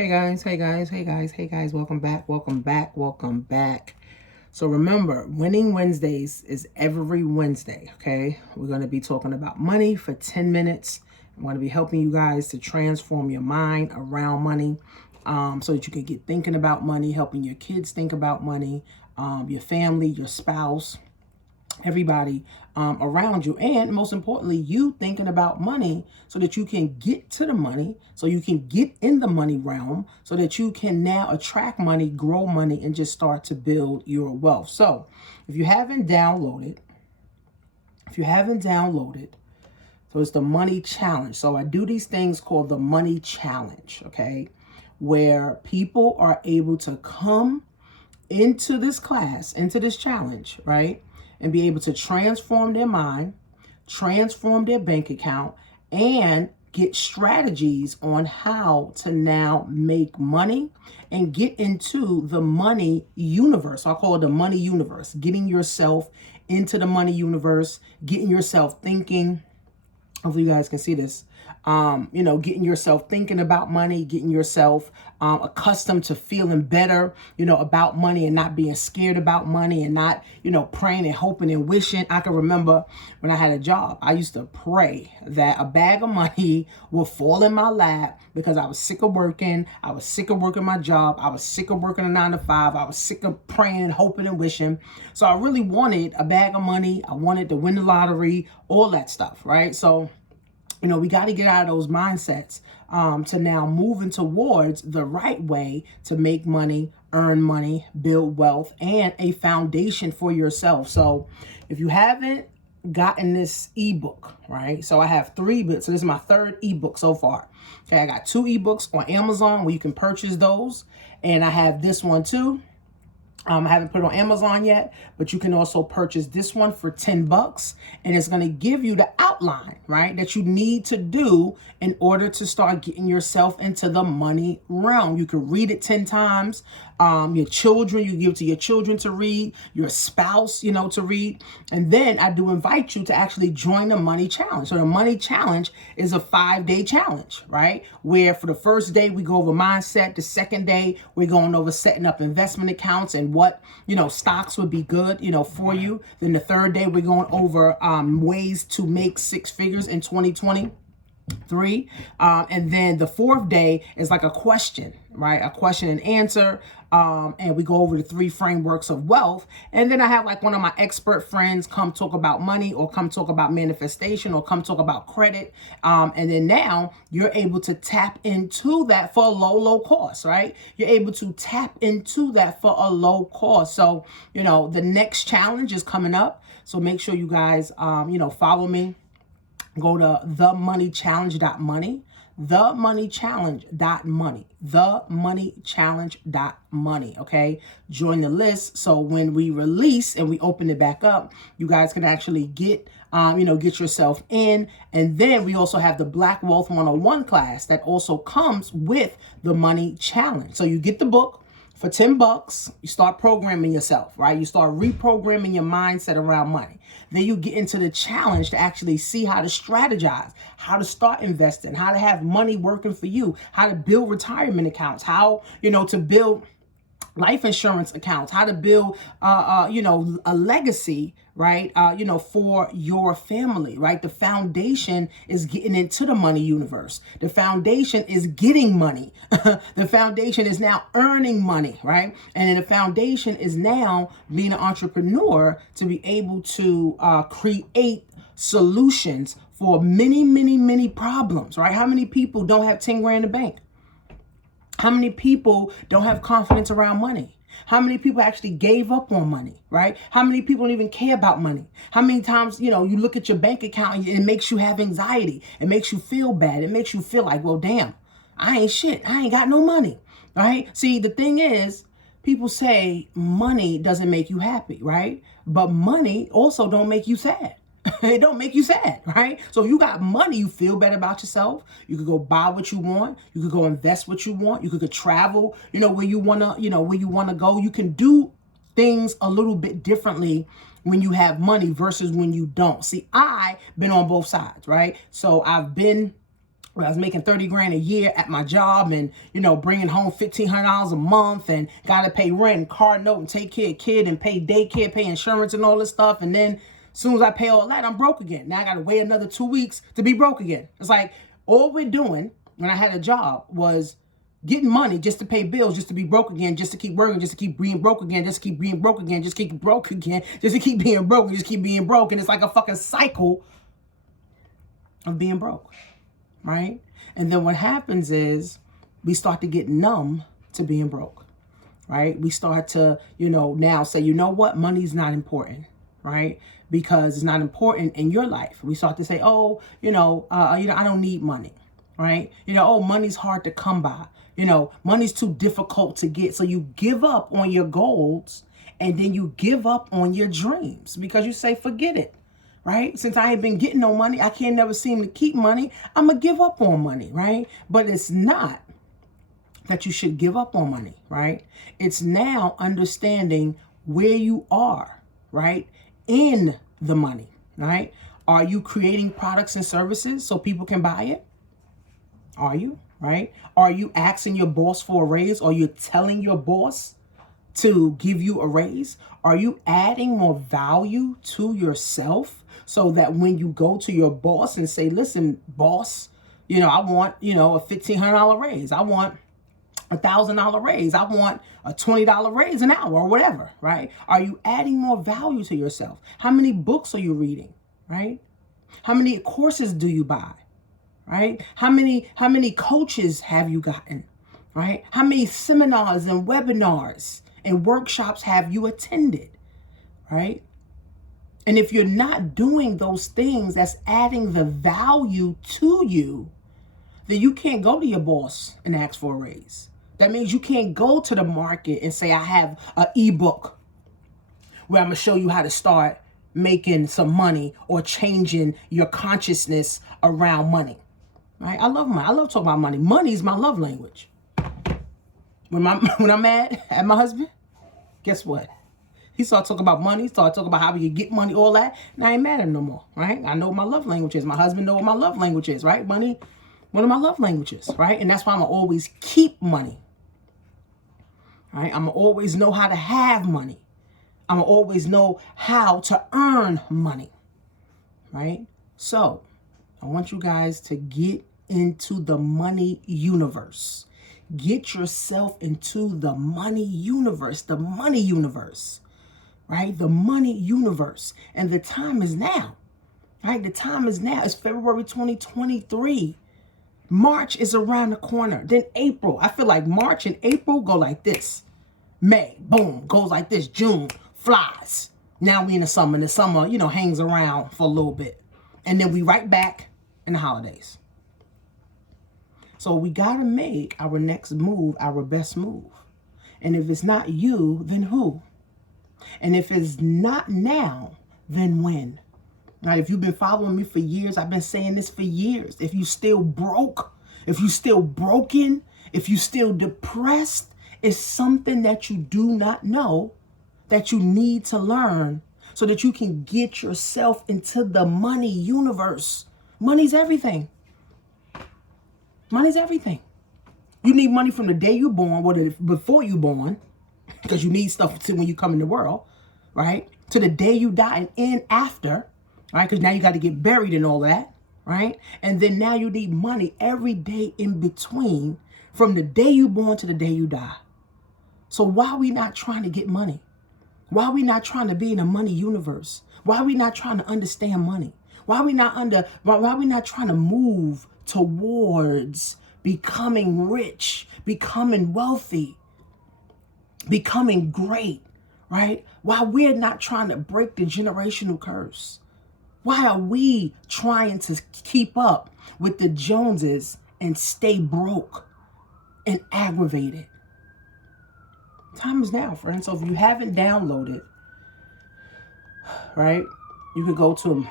Hey guys, hey guys, hey guys, hey guys, welcome back, welcome back, welcome back. So remember, Winning Wednesdays is every Wednesday, okay? We're going to be talking about money for 10 minutes. I'm going to be helping you guys to transform your mind around money so that you can get thinking about money, helping your kids think about money, your family, your spouse, everybody around you, and most importantly, you thinking about money so that you can get to the money, so you can get in the money realm, so that you can now attract money, grow money, and just start to build your wealth. So if you haven't downloaded, so it's the money challenge. So I do these things called the money challenge, okay, where people are able to come into this class, into this challenge, right? And be able to transform their mind, transform their bank account, and get strategies on how to now make money and get into the money universe. I call it the money universe, getting yourself into the money universe, getting yourself thinking. Hopefully you guys can see this. Getting yourself thinking about money, getting yourself accustomed to feeling better, about money and not being scared about money and not, praying and hoping and wishing. I can remember when I had a job, I used to pray that a bag of money would fall in my lap because I was sick of working. I was sick of working my job. I was sick of working a 9 to 5. I was sick of praying and hoping and wishing. So I really wanted a bag of money. I wanted to win the lottery, all that stuff, right? So we got to get out of those mindsets to now moving towards the right way to make money, earn money, build wealth, and a foundation for yourself. So if you haven't gotten this ebook, right? So I have 3 books. So this is my 3rd ebook so far. Okay, I got 2 ebooks on Amazon where you can purchase those. And I have this one too. I haven't put it on Amazon yet, but you can also purchase this one for $10, and it's going to give you the outline, right, that you need to do in order to start getting yourself into the money realm. You can read it 10 times. Your children, you give it to your children to read, your spouse, to read. And then I do invite you to actually join the money challenge. So the money challenge is a 5-day challenge, right? Where for the first day, we go over mindset. The second day, we're going over setting up investment accounts and what, stocks would be good, for you. Then the third day, we're going over ways to make 6 figures in 2023. And then the 4th day is like a question, right? A question and answer. And we go over the 3 frameworks of wealth. And then I have like one of my expert friends come talk about money, or come talk about manifestation, or come talk about credit. And then now you're able to tap into that for a low cost, right? You're able to tap into that for a low cost. So, the next challenge is coming up. So make sure you guys, follow me. Go to themoneychallenge.money, themoneychallenge.money, okay? Join the list so when we release and we open it back up, you guys can actually get yourself in. And then we also have the Black Wealth 101 class that also comes with the money challenge. So you get the book. For $10, you start programming yourself, right? You start reprogramming your mindset around money. Then you get into the challenge to actually see how to strategize, how to start investing, how to have money working for you, how to build retirement accounts, how, to build life insurance accounts, how to build, a legacy, right? For your family, right? The foundation is getting into the money universe. The foundation is getting money. The foundation is now earning money, right? And then the foundation is now being an entrepreneur to be able to create solutions for many, many, many problems, right? How many people don't have 10 grand in the bank? How many people don't have confidence around money? How many people actually gave up on money, right? How many people don't even care about money? How many times, you look at your bank account and it makes you have anxiety. It makes you feel bad. It makes you feel like, well, damn, I ain't shit. I ain't got no money, right? See, the thing is, people say money doesn't make you happy, right? But money also don't make you sad. It don't make you sad, right? So if you got money, you feel better about yourself. You could go buy what you want. You could go invest what you want. You could go travel, where you want to go. You can do things a little bit differently when you have money versus when you don't. See, I've been on both sides, right? So I've been I was making 30 grand a year at my job and, bringing home $1,500 a month and got to pay rent and car note and take care of kid and pay daycare, pay insurance and all this stuff. And then as soon as I pay all that, I'm broke again. Now I got to wait another 2 weeks to be broke again. It's like all we're doing when I had a job was getting money just to pay bills, just to be broke again, just to keep working, just to keep being broke again, just to keep being broke again, just keep broke again, just to keep being broke, and just keep being broke. And it's like a fucking cycle of being broke. Right? And then what happens is we start to get numb to being broke, right? We start to, now say, you know what? Money's not important, right? Because it's not important in your life. We start to say, oh, I don't need money, right? Oh, money's hard to come by. Money's too difficult to get. So you give up on your goals and then you give up on your dreams because you say, forget it. Right? Since I ain't been getting no money, I can't never seem to keep money. I'm going to give up on money, right? But it's not that you should give up on money, right? It's now understanding where you are, right? In the money, right? Are you creating products and services so people can buy it? Are you, right? Are you asking your boss for a raise? Or you telling your boss to give you a raise? Are you adding more value to yourself so that when you go to your boss and say, listen, boss, I want, a $1,500 raise. I want $1,000 raise. I want a $20 raise an hour or whatever, right? Are you adding more value to yourself? How many books are you reading, right? How many courses do you buy, right? How many coaches have you gotten, right? How many seminars and webinars and workshops have you attended, right? And if you're not doing those things that's adding the value to you, then you can't go to your boss and ask for a raise. That means you can't go to the market and say, I have an ebook where I'm going to show you how to start making some money or changing your consciousness around money, right? I love talking about money. Money is my love language. When I'm mad at my husband, guess what? He started talking about money, started talking about how we could get money, all that. And I ain't mad at him no more, right? I know what my love language is. My husband knows what my love language is, right? Money, one of my love languages, right? And that's why I'm going to always keep money, right? I'm going to always know how to have money. I'm going to always know how to earn money, right? So I want you guys to get into the money universe. Get yourself into the money universe, right? The money universe. And the time is now, right? The time is now. It's February 2023. March is around the corner. Then April. I feel like March and April go like this. May, boom, goes like this. June, flies. Now we in the summer. And the summer, hangs around for a little bit. And then we right back in the holidays. So we got to make our next move our best move. And if it's not you, then who? And if it's not now, then when? Now, if you've been following me for years, I've been saying this for years. If you still broke, if you still broken, if you still depressed, it's something that you do not know that you need to learn so that you can get yourself into the money universe. Money's everything. Money's everything. You need money from the day you're born, before you're born, because you need stuff to when you come in the world, right? To the day you die and after, right? Because now you got to get buried and all that, right? And then now you need money every day in between from the day you born to the day you die. So why are we not trying to get money? Why are we not trying to be in a money universe? Why are we not trying to understand money? Why are we not trying to move towards becoming rich, becoming wealthy, becoming great, right? Why we're not trying to break the generational curse? Why are we trying to keep up with the Joneses and stay broke and aggravated? Time is now, friends. So if you haven't downloaded, right, you can go to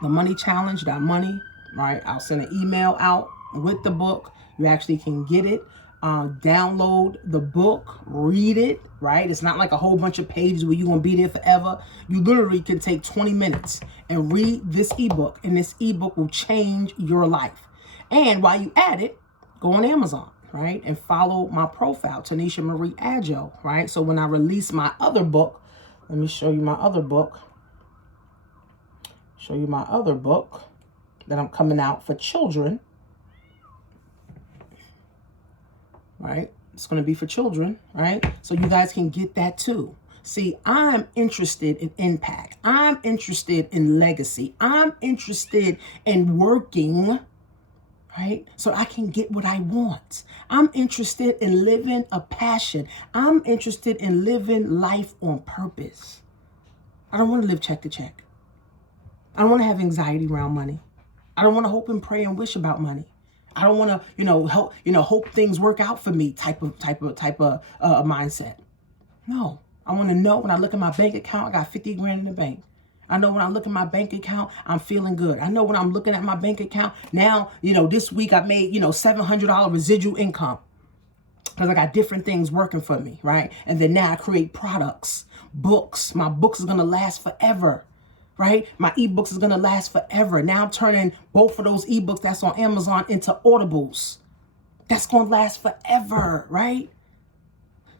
themoneychallenge.money, right? I'll send an email out with the book. You actually can get it. Download the book, read it, right? It's not like a whole bunch of pages where you're going to be there forever. You literally can take 20 minutes and read this ebook, and this ebook will change your life. And while you at it, go on Amazon, right? And follow my profile, Tanisha Marie Agile, right? So when I release my other book, let me show you my other book. Show you my other book that I'm coming out for children, right? It's going to be for children, right? So you guys can get that too. See, I'm interested in impact. I'm interested in legacy. I'm interested in working, right? So I can get what I want. I'm interested in living a passion. I'm interested in living life on purpose. I don't want to live check to check. I don't want to have anxiety around money. I don't want to hope and pray and wish about money. I don't want to, hope things work out for me type of mindset. No, I want to know when I look at my bank account, I got 50 grand in the bank. I know when I look at my bank account, I'm feeling good. I know when I'm looking at my bank account now, this week I made, $700 residual income because I got different things working for me, right? And then now I create products, books. My books is going to last forever. Right? My ebooks is going to last forever. Now I'm turning both of those ebooks that's on Amazon into audibles. That's going to last forever, right?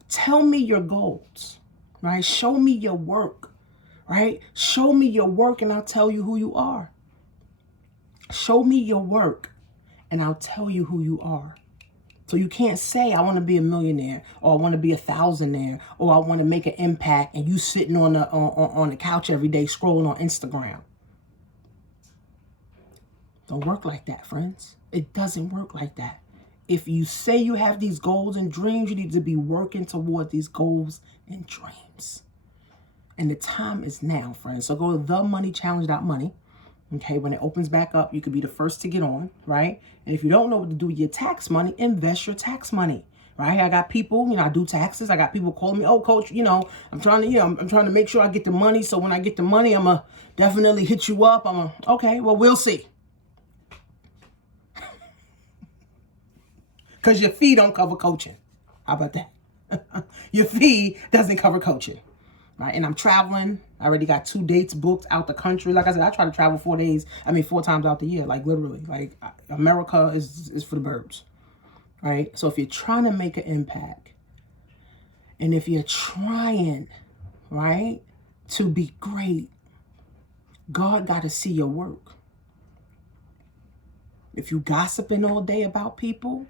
Tell me your goals, right? Show me your work, right? Show me your work and I'll tell you who you are. Show me your work and I'll tell you who you are. So you can't say I want to be a millionaire or I want to be a thousandaire or I want to make an impact and you sitting on the couch every day scrolling on Instagram. Don't work like that, friends. It doesn't work like that. If you say you have these goals and dreams, you need to be working toward these goals and dreams. And the time is now, friends. So go to themoneychallenge.money. Okay, when it opens back up, you could be the first to get on, right? And if you don't know what to do with your tax money, invest your tax money, right? I got people, I do taxes. I got people calling me, oh, coach, I'm trying to, I'm trying to make sure I get the money. So when I get the money, I'm going to definitely hit you up. Okay, well, we'll see. Because your fee don't cover coaching. How about that? Your fee doesn't cover coaching. Right? And I'm traveling. I already got 2 dates booked out the country. Like I said, I try to travel 4 times out the year, like literally. Like America is for the birds. Right? So if you're trying to make an impact and if you're trying, right, to be great, God got to see your work. If you gossiping all day about people,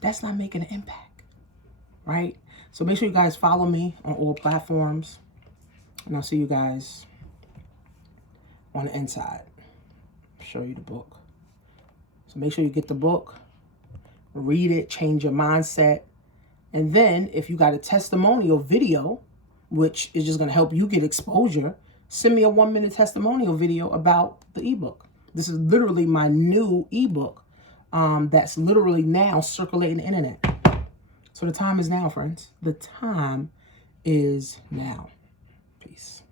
that's not making an impact. Right? So make sure you guys follow me on all platforms. And I'll see you guys on the inside. Show you the book. So make sure you get the book. Read it. Change your mindset. And then if you got a testimonial video, which is just going to help you get exposure, send me a 1-minute testimonial video about the ebook. This is literally my new ebook that's literally now circulating the internet. So the time is now, friends. The time is now. Peace.